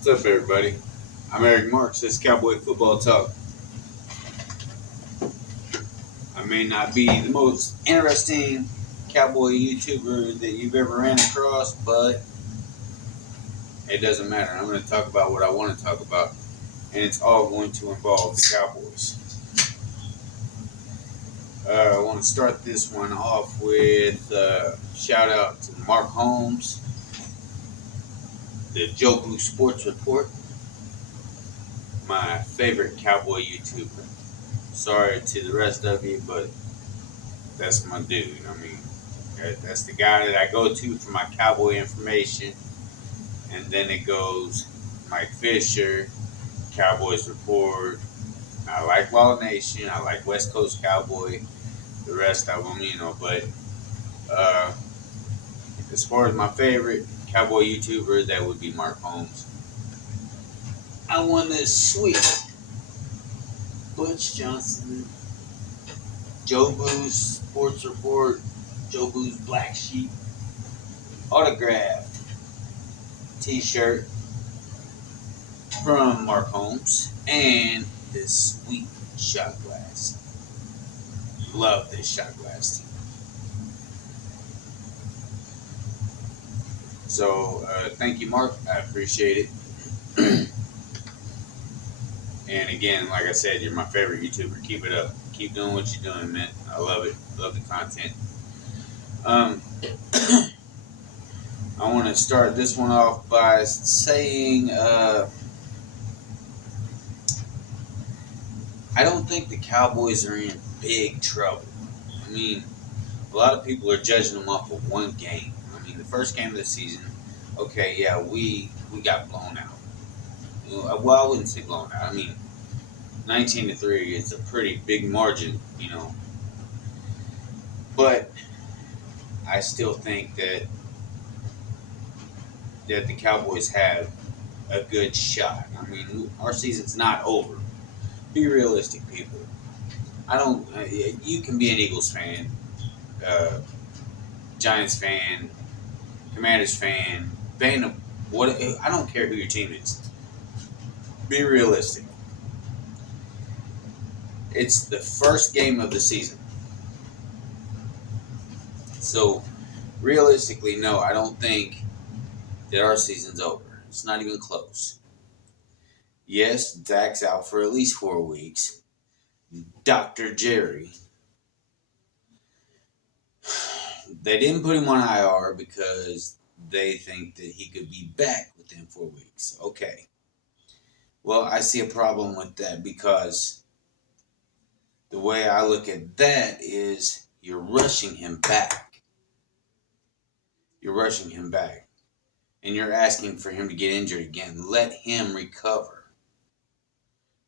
What's up, everybody? I'm Eric Marks. This is Cowboy Football Talk. I may not be the most interesting cowboy YouTuber that you've ever ran across, but it doesn't matter. I'm going to talk about what I want to talk about, and it's all going to involve the Cowboys. I want to start this one off with a shout out to Mark Holmes, the Joe Blue Sports Report, my favorite cowboy YouTuber. Sorry to the rest of you, but that's my dude. I mean, that's the guy that I go to for my cowboy information. And then it goes Mike Fisher, Cowboys Report. I like Wild Nation. I like West Coast Cowboy. The rest of them, But uh, as far as my favorite cowboy YouTuber, that would be Mark Holmes. I won this sweet Butch Johnson, Joe Boo's Sports Report, Joe Boo's Black Sheep autographed T-shirt from Mark Holmes and this sweet shot glass. Love this shot glass too. So thank you, Mark. I appreciate it. And again, like I said, you're my favorite YouTuber. Keep it up. Keep doing what you're doing, man. I love it. Love the content. I want to start this one off by saying I don't think the Cowboys are in big trouble. I mean, a lot of people are judging them off of one game. I mean, the first game of the season, okay, yeah, we got blown out. Well, I wouldn't say blown out. I mean, 19-3 is a pretty big margin, But I still think that the Cowboys have a good shot. I mean, our season's not over. Be realistic, people. I don't. You can be an Eagles fan, uh, Giants fan, Commanders fan of what. I don't care who your team is. Be realistic. It's the first game of the season. So, realistically, no, I don't think that our season's over. It's not even close. Yes, Dak's out for at least 4 weeks. Dr. Jerry. They didn't put him on IR because they think that he could be back within 4 weeks. Okay. Well, I see a problem with that because the way I look at that is you're rushing him back. You're rushing him back. And you're asking for him to get injured again. Let him recover.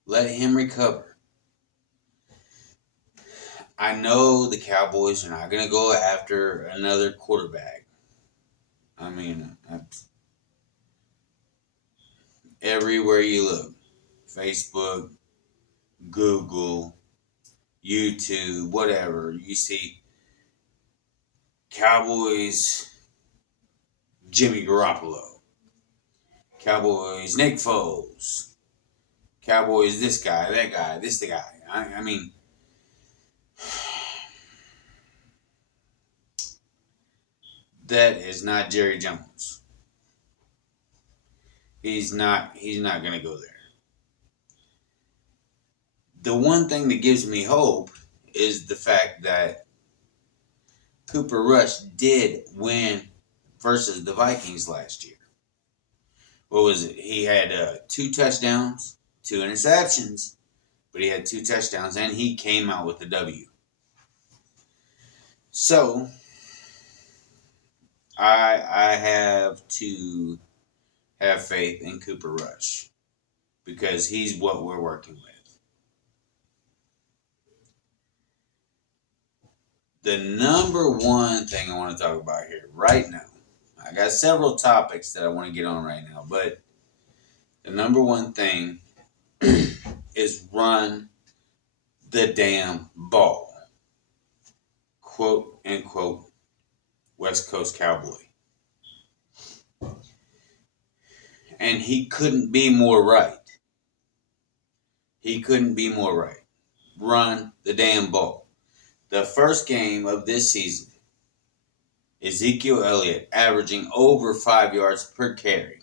Let him recover. I know the Cowboys are not going to go after another quarterback. I mean, everywhere you look, Facebook, Google, YouTube, whatever, you see Cowboys Jimmy Garoppolo, Cowboys Nick Foles, Cowboys this guy, that guy, this the guy. I mean, that is not Jerry Jones. He's not going to go there. The one thing that gives me hope is the fact that Cooper Rush did win versus the Vikings last year. What was it? He had 2 touchdowns, 2 interceptions, but he had 2 touchdowns, and he came out with the W. So, I have to have faith in Cooper Rush because he's what we're working with. The number one thing I want to talk about here right now, I got several topics that I want to get on right now, but the number one thing is run the damn ball. Quote, unquote, West Coast Cowboy. And he couldn't be more right. He couldn't be more right. Run the damn ball. The first game of this season, Ezekiel Elliott averaging over 5 yards per carry.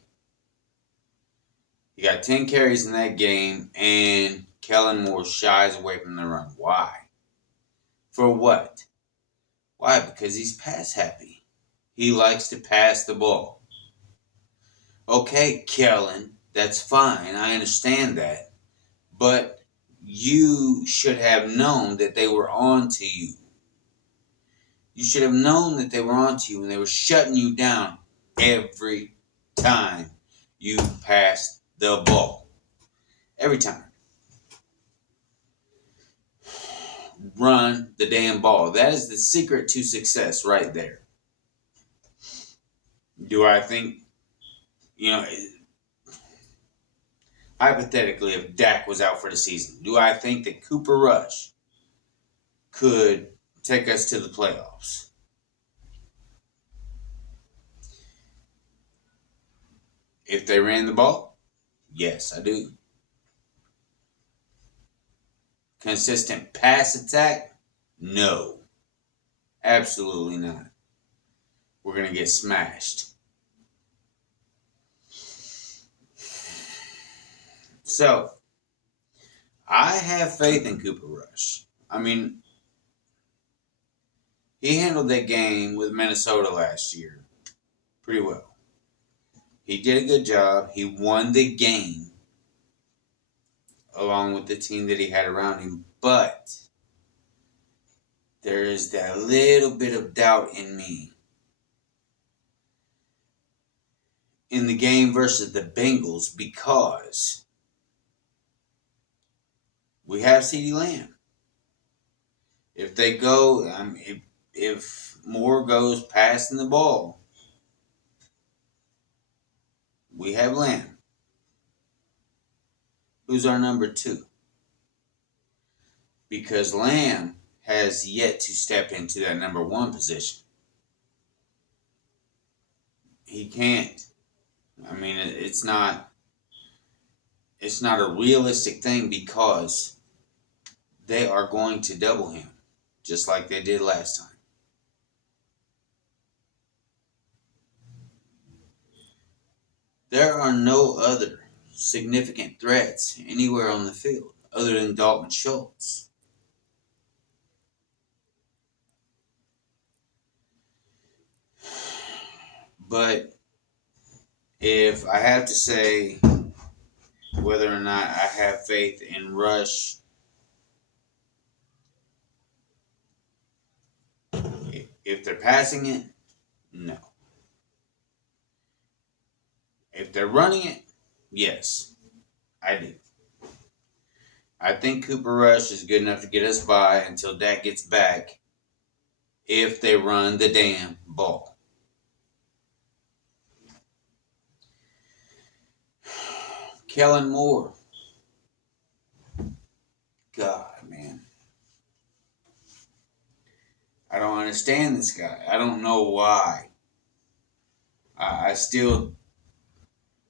He got 10 carries in that game, and Kellen Moore shies away from the run. Why? For what? Why? Because he's pass happy. He likes to pass the ball. Okay, Kellen, that's fine. I understand that. But you should have known that they were on to you. You should have known that they were on to you and they were shutting you down every time you passed the ball. Every time. Run the damn ball. That is the secret to success right there. Do I think, hypothetically, if Dak was out for the season, do I think that Cooper Rush could take us to the playoffs? If they ran the ball? Yes, I do. Consistent pass attack? No. Absolutely not. We're going to get smashed. So, I have faith in Cooper Rush. I mean, he handled that game with Minnesota last year pretty well. He did a good job. He won the game along with the team that he had around him. But there is that little bit of doubt in me. In the game versus the Bengals, because we have CeeDee Lamb. If they go, if Moore goes passing the ball, we have Lamb. Who's our number 2? Because Lamb has yet to step into that number 1 position. He can't. I mean, it's not a realistic thing because they are going to double him, just like they did last time. There are no other significant threats anywhere on the field other than Dalton Schultz. But if I have to say whether or not I have faith in Rush, if they're passing it, no. If they're running it, yes, I do. I think Cooper Rush is good enough to get us by until Dak gets back if they run the damn ball. Kellen Moore. God, man. I don't understand this guy. I don't know why. I still,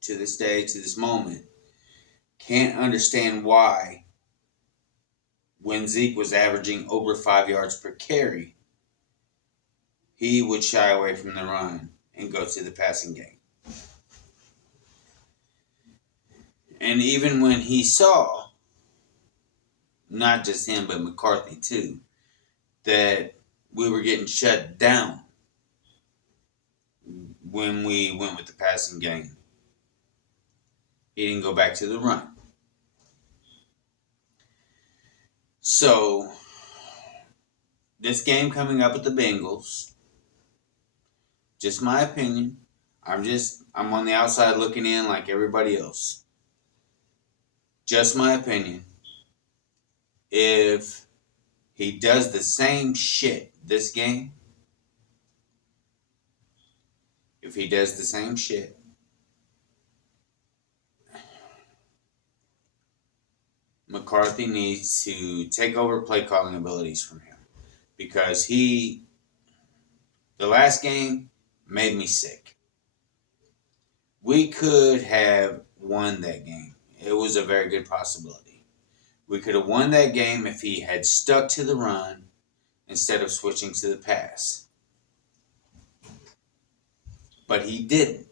to this day, to this moment, can't understand why when Zeke was averaging over 5 yards per carry, he would shy away from the run and go to the passing game. And even when he saw, not just him, but McCarthy too, that we were getting shut down when we went with the passing game, he didn't go back to the run. So, this game coming up with the Bengals, just my opinion. I'm on the outside looking in like everybody else. Just my opinion. If he does the same shit this game, McCarthy needs to take over play calling abilities from him. Because the last game made me sick. we could have won that game. It was a very good possibility. We could have won that game if he had stuck to the run instead of switching to the pass. But he didn't.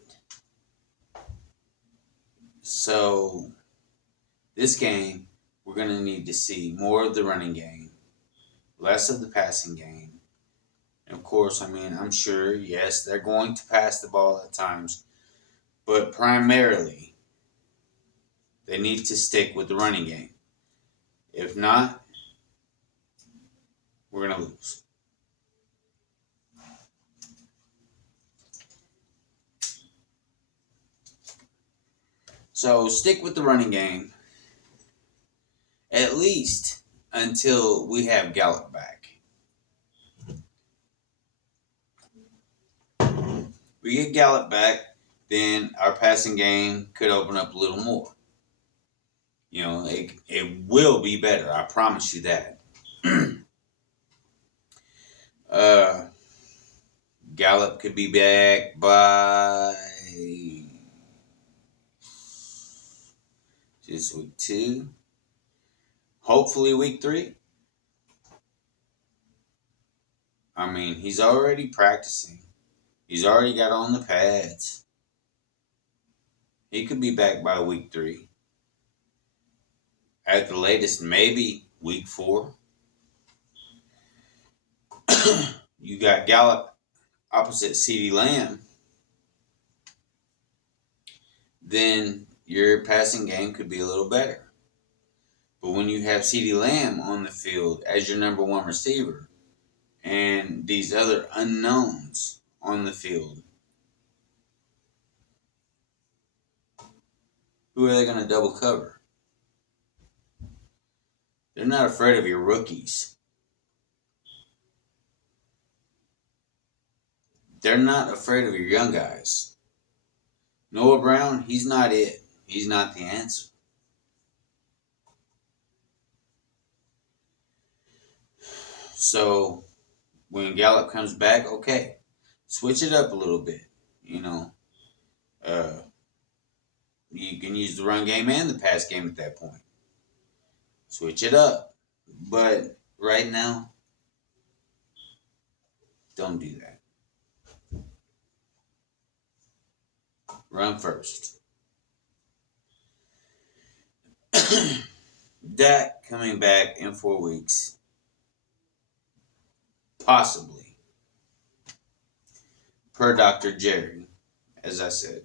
So this game, we're going to need to see more of the running game, less of the passing game. And of course, I mean, I'm sure, yes, they're going to pass the ball at times, but primarily, they need to stick with the running game. If not, we're going to lose. So stick with the running game, at least until we have Gallup back. We get Gallup back, then our passing game could open up a little more. You know, it will be better. I promise you that. Gallup could be back by just week 2. Hopefully week 3. I mean, he's already practicing. He's already got on the pads. He could be back by week 3. At the latest, maybe week 4. You got Gallup opposite CeeDee Lamb. Then your passing game could be a little better. But when you have CeeDee Lamb on the field as your number 1 receiver and these other unknowns on the field, who are they going to double cover? They're not afraid of your rookies. They're not afraid of your young guys. Noah Brown, he's not it. He's not the answer. So when Gallup comes back, okay, switch it up a little bit. You know, you can use the run game and the pass game at that point. Switch it up. But right now, don't do that. Run first. Dak coming back in 4 weeks. Possibly. Per Dr. Jerry, as I said.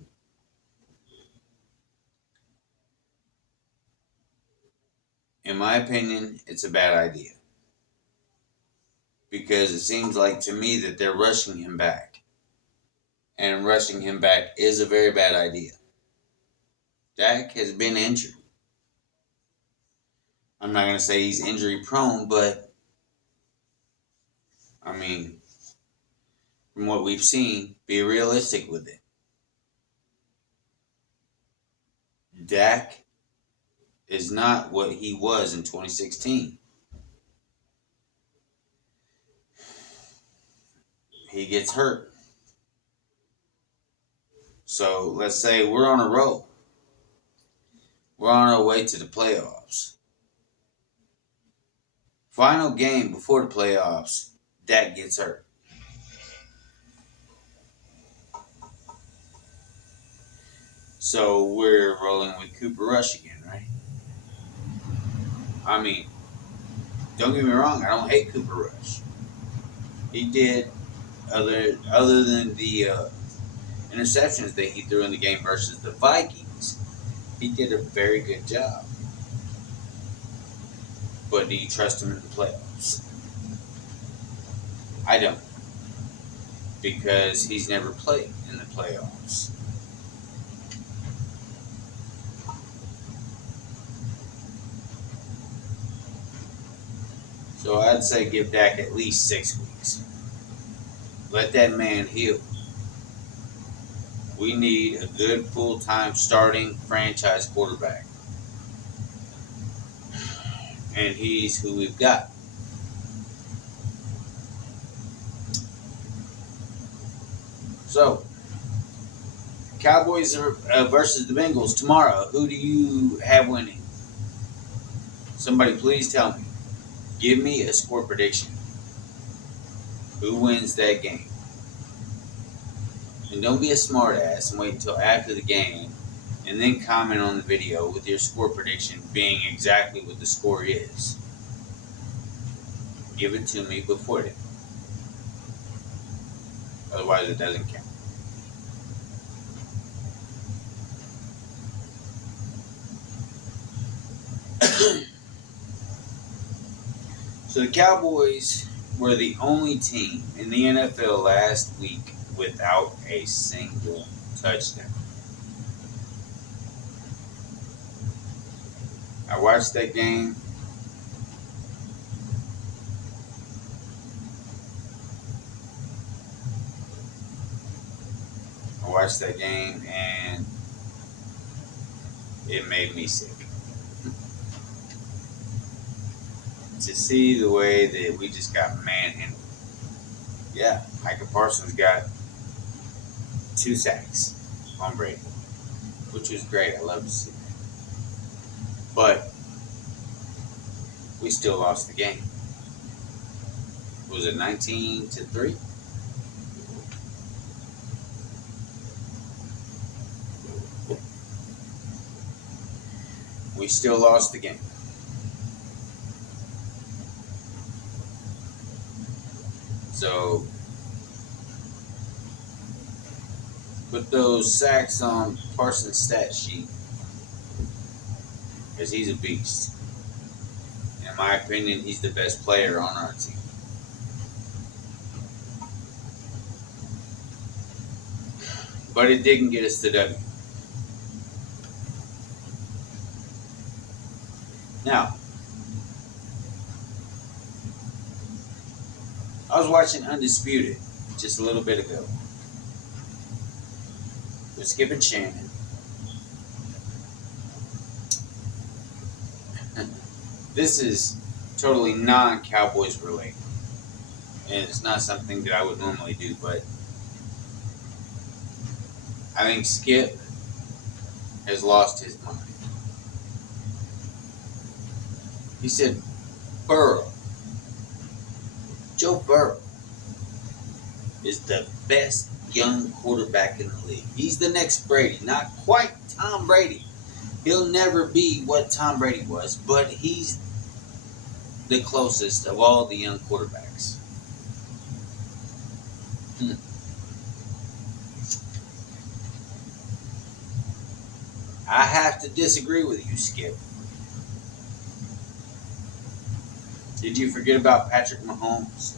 In my opinion, it's a bad idea. Because it seems like to me that they're rushing him back. And rushing him back is a very bad idea. Dak has been injured. I'm not going to say he's injury prone, but I mean, from what we've seen, be realistic with it. Dak is not what he was in 2016. He gets hurt. So let's say we're on a roll. We're on our way to the playoffs. Final game before the playoffs, Dak gets hurt. So we're rolling with Cooper Rush again, right? I mean, don't get me wrong, I don't hate Cooper Rush. He did, other than the interceptions that he threw in the game versus the Vikings, he did a very good job. But do you trust him in the playoffs? I don't. Because he's never played in the playoffs. So I'd say give Dak at least 6 weeks. Let that man heal. We need a good full-time starting franchise quarterback. And he's who we've got. So, Cowboys are, versus the Bengals tomorrow. Who do you have winning? Somebody please tell me. Give me a score prediction. Who wins that game? And don't be a smartass and wait until after the game and then comment on the video with your score prediction being exactly what the score is. Give it to me before then. Otherwise, it doesn't count. So the Cowboys were the only team in the NFL last week without a single touchdown. I watched that game. And it made me sick. To see the way that we just got manhandled. Yeah, Micah Parsons got 2 sacks on Brady, which was great. I love to see that. But we still lost the game. Was it 19-3? We still lost the game. So put those sacks on Parsons' stat sheet, because he's a beast. In my opinion, he's the best player on our team. But it didn't get us the W. Now, I was watching Undisputed just a little bit ago with Skip and Shannon. This is totally non-Cowboys related. And it's not something that I would normally do, but I think Skip has lost his mind. He said, Joe Burrow is the best young quarterback in the league. He's the next Brady. Not quite Tom Brady. He'll never be what Tom Brady was, but he's the closest of all the young quarterbacks. I have to disagree with you, Skip. Did you forget about Patrick Mahomes?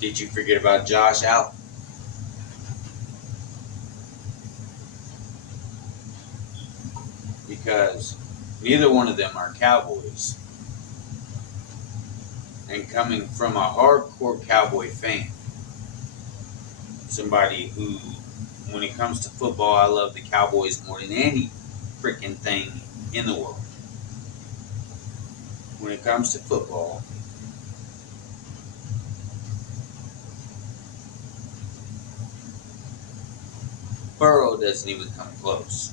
Did you forget about Josh Allen? Because neither one of them are Cowboys. And coming from a hardcore Cowboy fan, somebody who, when it comes to football, I love the Cowboys more than any freaking thing in the world. When it comes to football, Burrow doesn't even come close.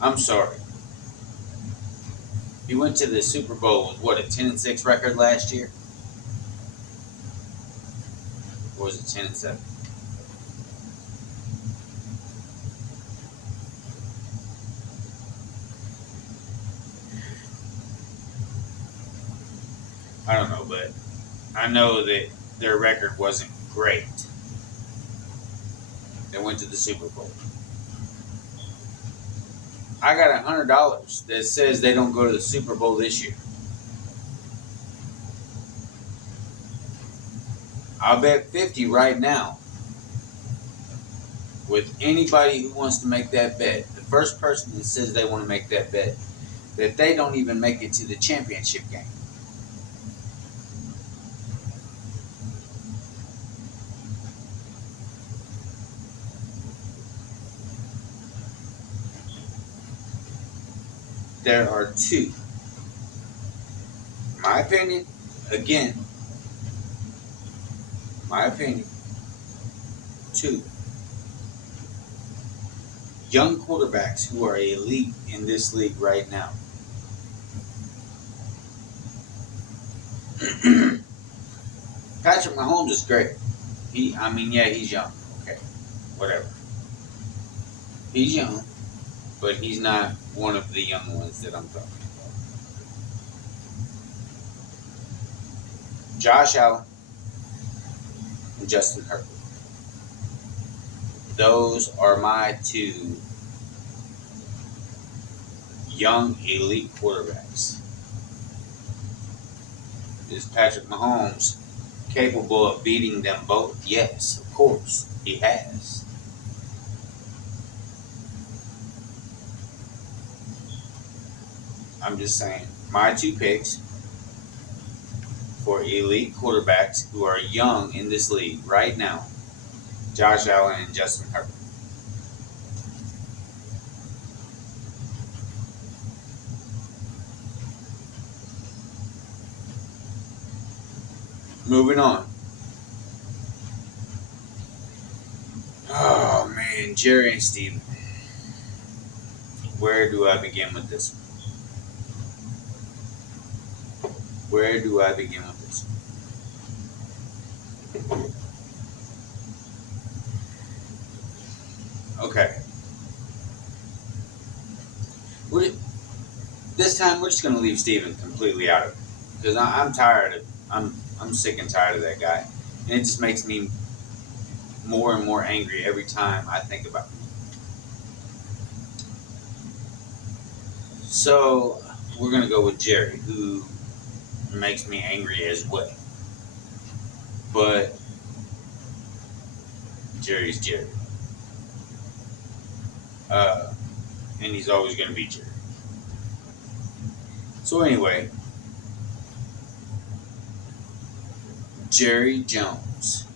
I'm sorry. He went to the Super Bowl with what, a 10-6 record last year? Or was it 10-7? I don't know, but I know that their record wasn't great. They went to the Super Bowl. I got $100 that says they don't go to the Super Bowl this year. I'll bet 50 right now with anybody who wants to make that bet. The first person that says they want to make that bet, that they don't even make it to the championship game. There are two. My opinion, again, my opinion, two, young quarterbacks who are elite in this league right now. Patrick Mahomes is great. Yeah, he's young. Okay, whatever. He's young, but he's not one of the young ones that I'm talking about. Josh Allen and Justin Herbert. Those are my two young elite quarterbacks. Is Patrick Mahomes capable of beating them both? Yes, of course, he has. I'm just saying, my two picks for elite quarterbacks who are young in this league right now, Josh Allen and Justin Herbert. Moving on. Oh man, Jerry and Steven. Where do I begin with this one? Where do I begin with this one? Okay. This time we're just gonna leave Steven completely out of it. Because I'm tired of I'm sick and tired of that guy. And it just makes me more and more angry every time I think about him. So we're gonna go with Jerry, who makes me angry as well. But Jerry's Jerry. And he's always gonna be Jerry. So anyway, Jerry Jones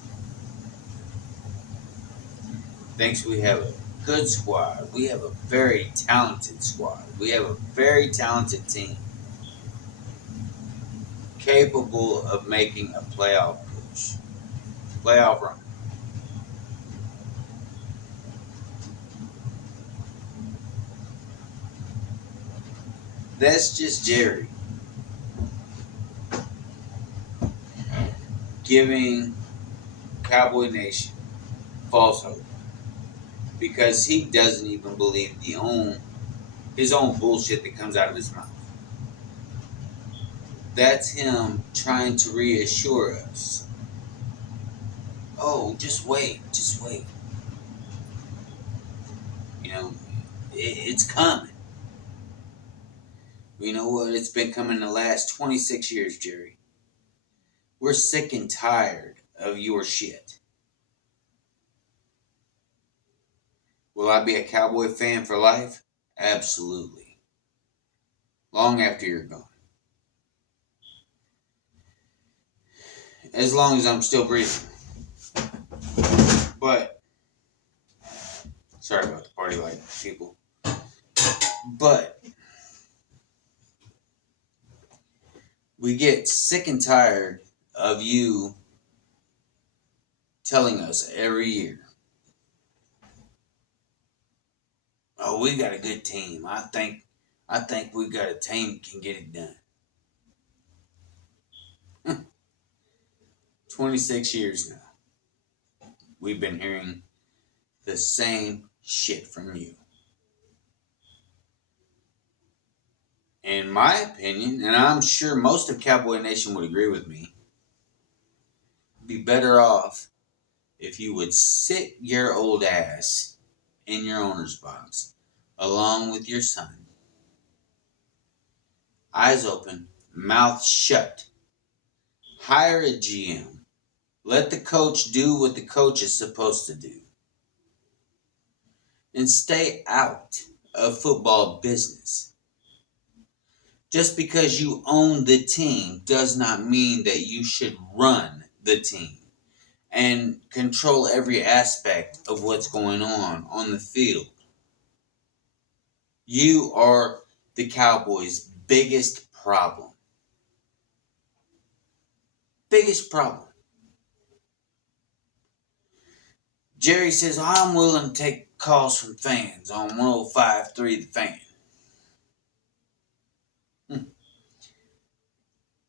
thinks we have a good squad. We have a very talented squad. We have a very talented team capable of making a playoff push, playoff run. That's just Jerry giving Cowboy Nation false hope because he doesn't even believe his own bullshit that comes out of his mouth. That's him trying to reassure us. Oh, just wait, just wait. You know, it's coming. You know what? It's been coming the last 26 years, Jerry. We're sick and tired of your shit. Will I be a Cowboy fan for life? Absolutely. Long after you're gone. As long as I'm still breathing. But, sorry about the party light, people. But, we get sick and tired of you telling us every year, oh, we got a good team. I think we got a team that can get it done. 26 years now. We've been hearing the same shit from you. In my opinion, and I'm sure most of Cowboy Nation would agree with me, be better off if you would sit your old ass in your owner's box along with your son. Eyes open, mouth shut. Hire a GM. Let the coach do what the coach is supposed to do. And stay out of football business. Just because you own the team does not mean that you should run the team and control every aspect of what's going on the field. You are the Cowboys' biggest problem. Biggest problem. Jerry says, I'm willing to take calls from fans on 105.3 The Fan.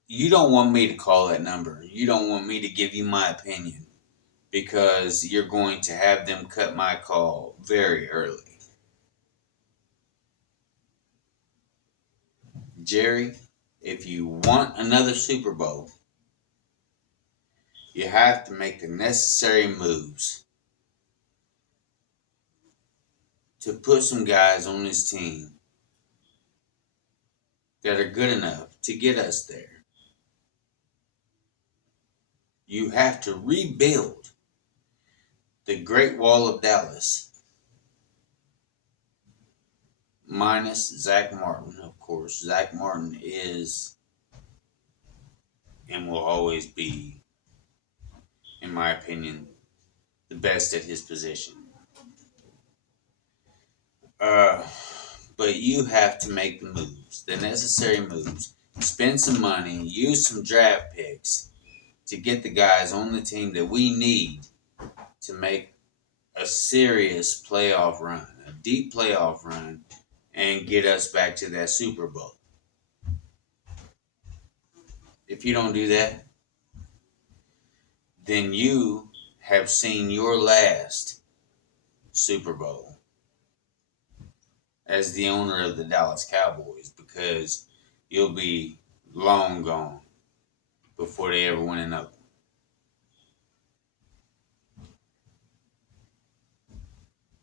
You don't want me to call that number. You don't want me to give you my opinion because you're going to have them cut my call very early. Jerry, if you want another Super Bowl, you have to make the necessary moves to put some guys on this team that are good enough to get us there. You have to rebuild the Great Wall of Dallas, minus Zach Martin, of course. Zach Martin is and will always be, in my opinion, the best at his position. But you have to make the moves, the necessary moves. Spend some money, use some draft picks to get the guys on the team that we need to make a serious playoff run, a deep playoff run, and get us back to that Super Bowl. If you don't do that, then you have seen your last Super Bowl as the owner of the Dallas Cowboys, because you'll be long gone before they ever win another.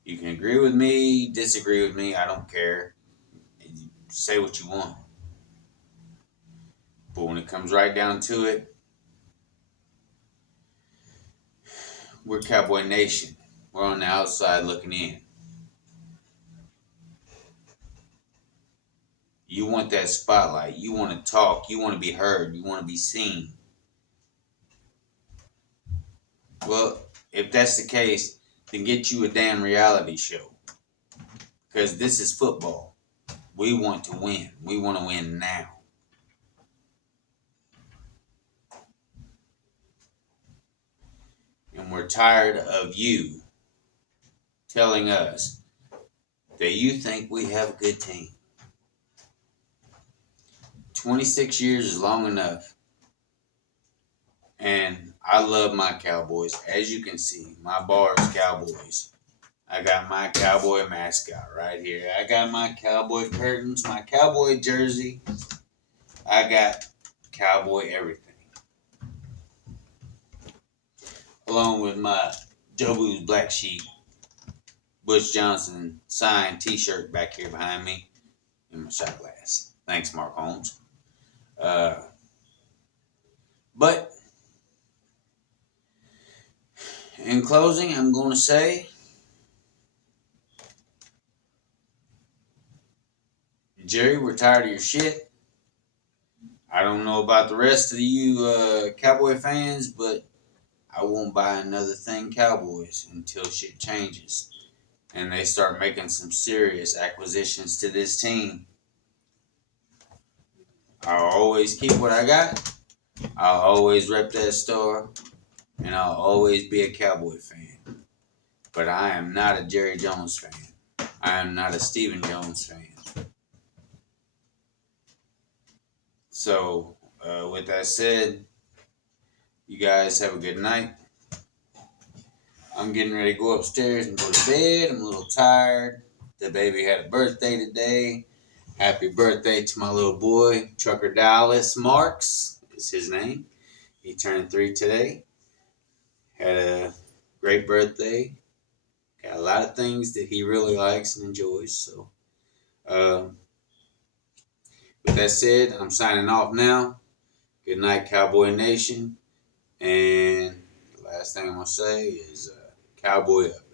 You can agree with me, disagree with me, I don't care. Say what you want. But when it comes right down to it, we're Cowboy Nation. We're on the outside looking in. You want that spotlight. You want to talk. You want to be heard. You want to be seen. Well, if that's the case, then get you a damn reality show. Because this is football. We want to win. We want to win now. And we're tired of you telling us that you think we have a good team. 26 years is long enough. And I love my Cowboys. As you can see, my bar is Cowboys. I got my cowboy mascot right here. I got my cowboy curtains, my cowboy jersey. I got cowboy everything. Along with my Joe Boo's Black Sheep, Butch Johnson signed t-shirt back here behind me and my shot glass. Thanks, Mark Holmes. But in closing, I'm going to say Jerry, we're tired of your shit. I don't know about the rest of you Cowboy fans, but I won't buy another thing Cowboys until shit changes and they start making some serious acquisitions to this team. I'll always keep what I got. I'll always rep that store, and I'll always be a Cowboy fan. But I am not a Jerry Jones fan. I am not a Stephen Jones fan. So, with that said, you guys have a good night. I'm getting ready to go upstairs and go to bed. I'm a little tired. The baby had a birthday today. Happy birthday to my little boy, Trucker Dallas Marks is his name. He turned 3 today. Had a great birthday. Got a lot of things that he really likes and enjoys. So, with that said, I'm signing off now. Good night, Cowboy Nation. And the last thing I'm going to say is Cowboy up.